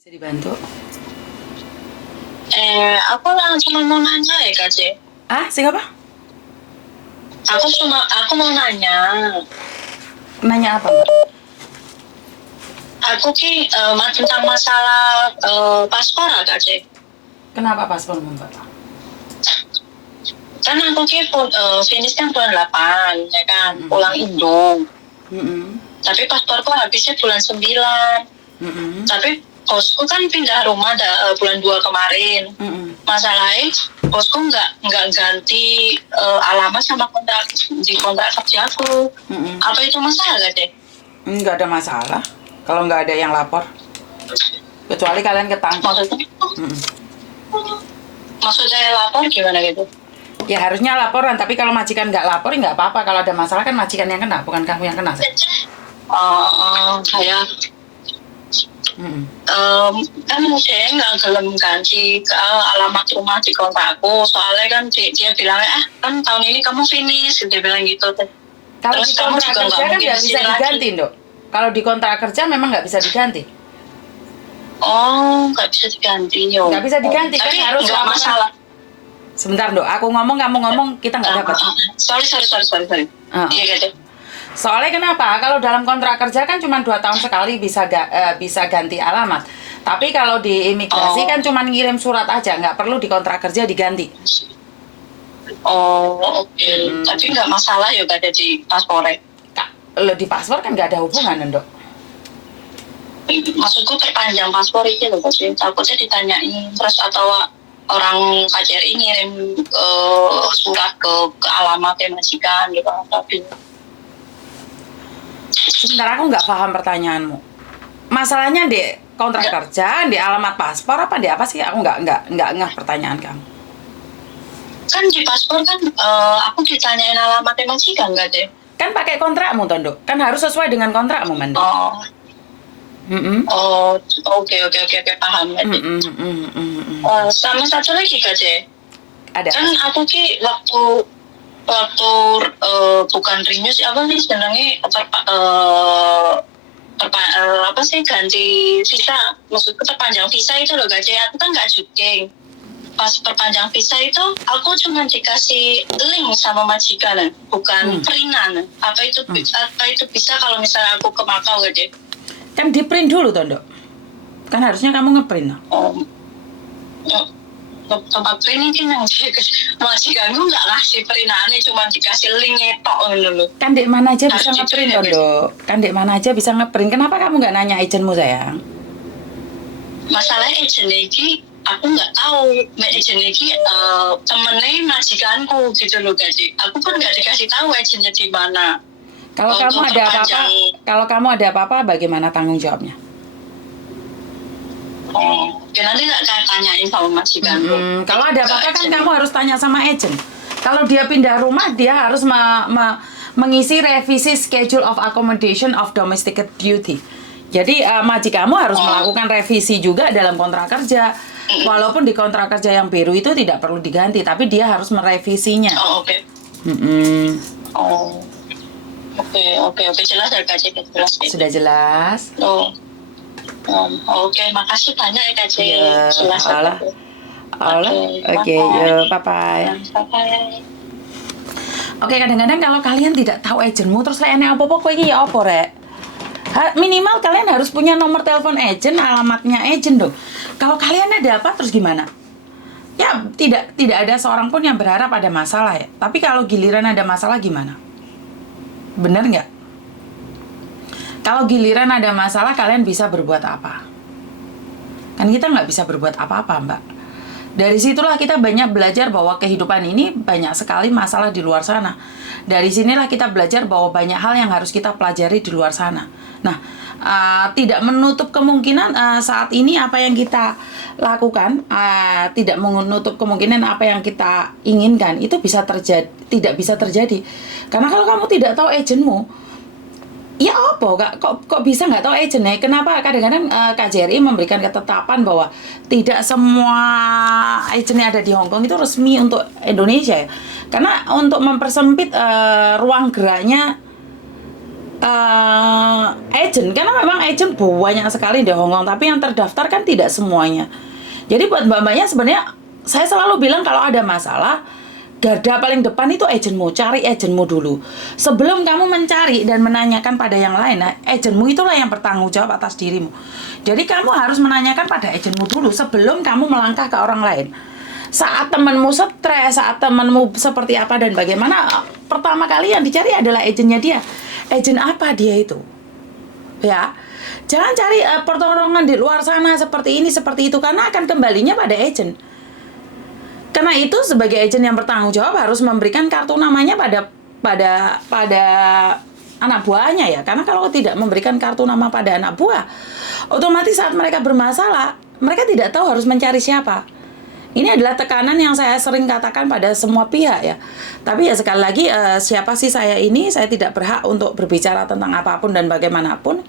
Bisa dibantu? Aku lah cuma mau nanya ya Kak C. Siapa? Aku mau nanya. Nanya apa, Mbak? Aku tentang masalah paspor lah Kak C. Kenapa paspormu, Mbak? Kan aku finish kan bulan 8, ya kan, pulang Indo. Tapi pasporku habisnya bulan 9. Tapi bosku kan pindah rumah bulan 2 kemarin. Masalahnya bosku nggak ganti alamat sama di kontrak kerjaku. Apa itu masalah gak deh? Nggak ada masalah kalau nggak ada yang lapor, kecuali kalian ketangkep. Maksudnya lapor gimana gitu? Ya harusnya laporan, tapi kalau majikan nggak lapor ya nggak apa-apa. Kalau ada masalah kan majikan yang kena, bukan kamu yang kena. Kayak kan dia nggak gelem ganti ke alamat rumah di kontakku, soalnya kan dia bilangnya kan tahun ini kamu finish, dia bilang gitu. Kalau Terus di kamu kontrak juga kerja kan nggak bisa diganti, Dok. Kalau di kontrak kerja memang nggak bisa diganti. Nggak bisa diganti yo. Nggak bisa diganti, Tapi kan harus nggak masalah. Sebentar, Dok. Aku ngomong, kamu ngomong, kita nggak dapat. Sorry. Iya gitu. Soalnya kenapa? Kalau dalam kontrak kerja kan cuma 2 tahun sekali bisa ganti alamat. Tapi kalau di imigrasi kan cuma ngirim surat aja, nggak perlu di kontrak kerja diganti. Oke. Tapi nggak masalah ya ada di paspornya. Lo di paspor kan nggak ada hubungan, Dok. Maksudku perpanjang paspor itu loh, sih. Takutnya ditanyain terus atau orang KJRI ngirim surat ke alamatnya majikan gitu. Tapi sebentar, aku nggak paham pertanyaanmu. Masalahnya di kontrak kerja, di alamat paspor apa di apa sih? Aku nggak ngeh pertanyaan kamu. Kan di paspor kan aku ditanyain alamatnya majikan nggak deh? Kan pakai kontrakmu, Tondo. Kan harus sesuai dengan kontrakmu, Mando. Oke, paham ya. Sama satu lagi Kak C. Ada. Kan aku waktu bukan renew sih, apa sih sebenarnya apa sih ganti visa, maksudku perpanjang visa itu loh Kak C. Aku kan nggak syuting. Pas perpanjang visa itu aku cuma dikasih link sama majikan, bukan printan. Apa itu bisa kalau misalnya aku ke Makau Kak C? Kan di print dulu, Tondo. Kan harusnya kamu ngeprint. Tempat print ini yang majikanku nggak ngasih printannya, cuma dikasih linknya tok dulu. Kan dek mana aja bisa ngeprint, Tondo. Kan dek mana aja bisa ngeprint. Kenapa kamu nggak nanya agentmu, sayang? Masalahnya agent ini aku nggak tahu, agent ini temennya majikanku gitu loh, jadi aku pun nggak dikasih tahu agentnya di mana. Kalau kamu ada apa-apa, bagaimana tanggung jawabnya? Nanti nggak tanyain sama majikanku. Kalau ada apa-apa kan kamu harus tanya sama agent. Kalau dia pindah rumah, dia harus mengisi revisi schedule of accommodation of domestic duty. Jadi majikanmu harus melakukan revisi juga dalam kontrak kerja. Walaupun di kontrak kerja yang baru itu tidak perlu diganti, tapi dia harus merevisinya. Oke. Oke, jelas ya Kak C, jelas. Sudah jelas. Oke, makasih banyak ya Kak C. Jelas. Oke, bye-bye. Oke, kadang-kadang kalau kalian tidak tahu agentmu, terus lainnya apa-apa, kok ini ya apa, Rek? Minimal kalian harus punya nomor telepon agent, alamatnya agent dong. Kalau kalian ada apa, terus gimana? Ya, tidak ada seorang pun yang berharap ada masalah ya. Tapi kalau giliran ada masalah gimana? Bener nggak? Kalau giliran ada masalah, kalian bisa berbuat apa? Kan kita nggak bisa berbuat apa-apa, Mbak. Dari situlah kita banyak belajar bahwa kehidupan ini banyak sekali masalah di luar sana. Dari sinilah kita belajar bahwa banyak hal yang harus kita pelajari di luar sana. Nah, tidak menutup kemungkinan saat ini apa yang kita lakukan, tidak menutup kemungkinan apa yang kita inginkan itu tidak bisa terjadi. Karena kalau kamu tidak tahu agentmu, ya apa kok bisa nggak tahu agentnya? Kenapa kadang-kadang KJRI memberikan ketetapan bahwa tidak semua agent yang ada di Hong Kong itu resmi untuk Indonesia ya? Karena untuk mempersempit ruang geraknya agent, karena memang agent banyak sekali di Hong Kong, tapi yang terdaftar kan tidak semuanya. Jadi buat mbak-mbaknya sebenarnya saya selalu bilang kalau ada masalah, garda paling depan itu agentmu, cari agentmu dulu. Sebelum kamu mencari dan menanyakan pada yang lain, nah, agentmu itulah yang bertanggung jawab atas dirimu. Jadi kamu harus menanyakan pada agentmu dulu sebelum kamu melangkah ke orang lain. Saat temanmu stres, saat temanmu seperti apa dan bagaimana, pertama kali yang dicari adalah agentnya dia. Agent apa dia itu? Ya, jangan cari pertolongan di luar sana seperti ini, seperti itu, karena akan kembalinya pada agent. Karena itu sebagai agent yang bertanggung jawab harus memberikan kartu namanya pada anak buahnya ya. Karena kalau tidak memberikan kartu nama pada anak buah, otomatis saat mereka bermasalah, mereka tidak tahu harus mencari siapa. Ini adalah tekanan yang saya sering katakan pada semua pihak ya. Tapi ya sekali lagi, siapa sih saya ini? Saya tidak berhak untuk berbicara tentang apapun dan bagaimanapun.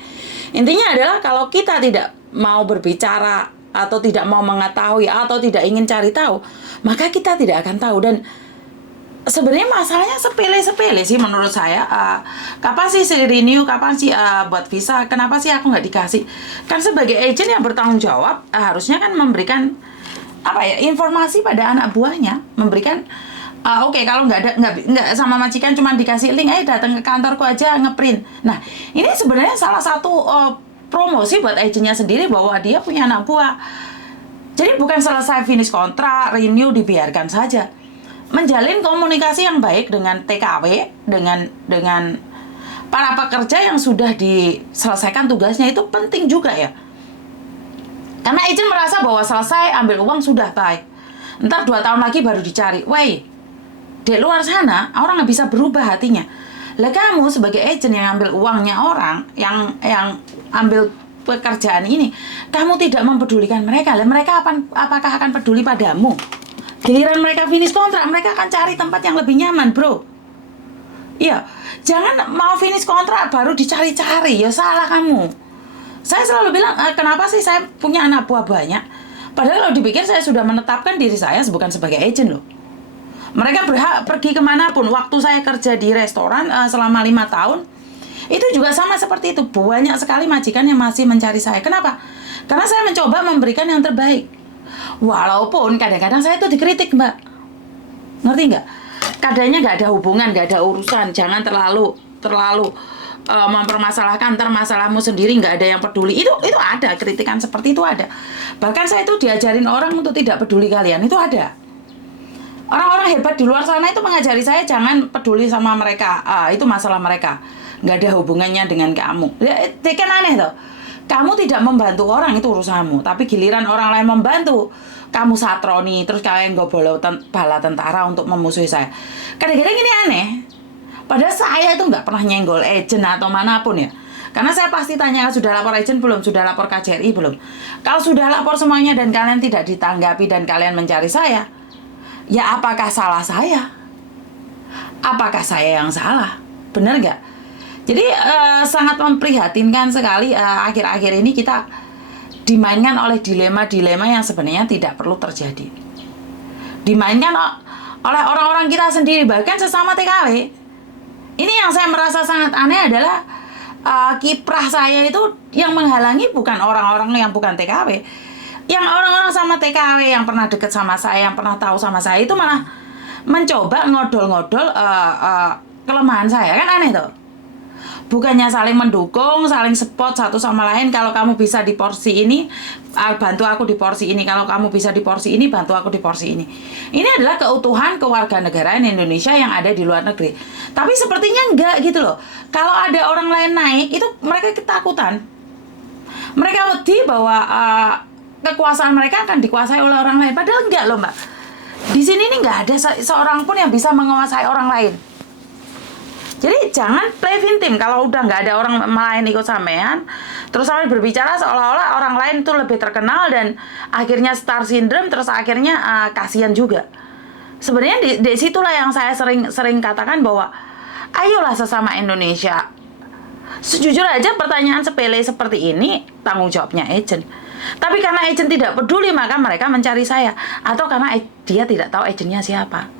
Intinya adalah kalau kita tidak mau berbicara atau tidak mau mengetahui atau tidak ingin cari tahu, maka kita tidak akan tahu. Dan sebenarnya masalahnya sepele-sepele sih menurut saya. Kapan sih renew, kapan sih buat visa, kenapa sih aku nggak dikasih? Kan sebagai agent yang bertanggung jawab, harusnya kan memberikan informasi pada anak buahnya, memberikan oke, kalau nggak sama majikan cuma dikasih link, datang ke kantorku aja ngeprint. Nah, ini sebenarnya salah satu promosi buat agennya sendiri bahwa dia punya anak buah. Jadi bukan selesai finish kontrak, renew dibiarkan saja. Menjalin komunikasi yang baik dengan TKW, dengan para pekerja yang sudah diselesaikan tugasnya itu penting juga ya. Karena agent merasa bahwa selesai ambil uang sudah baik. Ntar 2 tahun lagi baru dicari. Wey, di luar sana orang nggak bisa berubah hatinya. Lah kamu sebagai agent yang ambil uangnya orang, yang ambil pekerjaan ini, kamu tidak mempedulikan mereka. Lah mereka apakah akan peduli padamu? Giliran mereka finish kontrak, mereka akan cari tempat yang lebih nyaman, bro. Iya, jangan mau finish kontrak baru dicari-cari, ya salah kamu. Saya selalu bilang, kenapa sih saya punya anak buah banyak? Padahal kalau dipikir saya sudah menetapkan diri saya bukan sebagai agent loh. Mereka berhak pergi kemanapun. Waktu saya kerja di restoran selama 5 tahun, itu juga sama seperti itu. Banyak sekali majikan yang masih mencari saya. Kenapa? Karena saya mencoba memberikan yang terbaik. Walaupun kadang-kadang saya itu dikritik, Mbak. Ngerti nggak? Kadangnya nggak ada hubungan, nggak ada urusan. Jangan terlalu mempermasalahkan, ntar masalahmu sendiri, nggak ada yang peduli. Itu ada, kritikan seperti itu ada. Bahkan saya itu diajarin orang untuk tidak peduli kalian, itu ada. Orang-orang hebat di luar sana itu mengajari saya jangan peduli sama mereka, itu masalah mereka, nggak ada hubungannya dengan kamu. Ya, kan aneh toh. Kamu tidak membantu orang itu urusanmu, tapi giliran orang lain membantu, kamu satroni, terus kalian nggak bala tentara untuk memusuhi saya. Kadang-kadang ini aneh. Padahal saya itu nggak pernah nyenggol agent atau manapun ya. Karena saya pasti tanya, sudah lapor agent belum? Sudah lapor KJRI belum? Kalau sudah lapor semuanya dan kalian tidak ditanggapi dan kalian mencari saya, ya apakah salah saya? Apakah saya yang salah? Benar nggak? Jadi sangat memprihatinkan sekali akhir-akhir ini kita dimainkan oleh dilema-dilema yang sebenarnya tidak perlu terjadi. Dimainkan oleh orang-orang kita sendiri, bahkan sesama TKW. Ini yang saya merasa sangat aneh adalah kiprah saya itu yang menghalangi bukan orang-orang yang bukan TKW. Yang orang-orang sama TKW yang pernah deket sama saya, yang pernah tahu sama saya itu malah mencoba ngodol-ngodol kelemahan saya. Kan aneh tuh. Bukannya saling mendukung, saling support satu sama lain. Kalau kamu bisa di porsi ini, bantu aku di porsi ini. Kalau kamu bisa di porsi ini, bantu aku di porsi ini. Ini adalah keutuhan kewarganegaraan Indonesia yang ada di luar negeri. Tapi sepertinya enggak gitu loh. Kalau ada orang lain naik, itu mereka ketakutan. Mereka wedi bahwa kekuasaan mereka akan dikuasai oleh orang lain. Padahal enggak loh, Mbak. Di sini ini enggak ada seorang pun yang bisa menguasai orang lain. Jadi jangan play victim. Kalau udah nggak ada orang lain ikut sampean, terus sampai berbicara seolah-olah orang lain itu lebih terkenal dan akhirnya star syndrome, terus akhirnya kasihan juga. Sebenarnya di situlah yang saya sering katakan bahwa ayolah sesama Indonesia. Sejujur aja pertanyaan sepele seperti ini tanggung jawabnya agent. Tapi karena agent tidak peduli maka mereka mencari saya, atau karena dia tidak tahu agentnya siapa.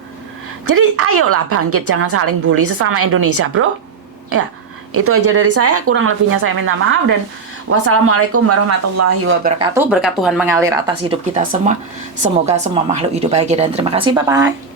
Jadi ayolah bangkit, jangan saling bully sesama Indonesia, bro. Ya, Itu aja dari saya, kurang lebihnya saya minta maaf dan wassalamualaikum warahmatullahi wabarakatuh. Berkat Tuhan mengalir atas hidup kita semua. Semoga semua makhluk hidup bahagia dan terima kasih. Bye-bye.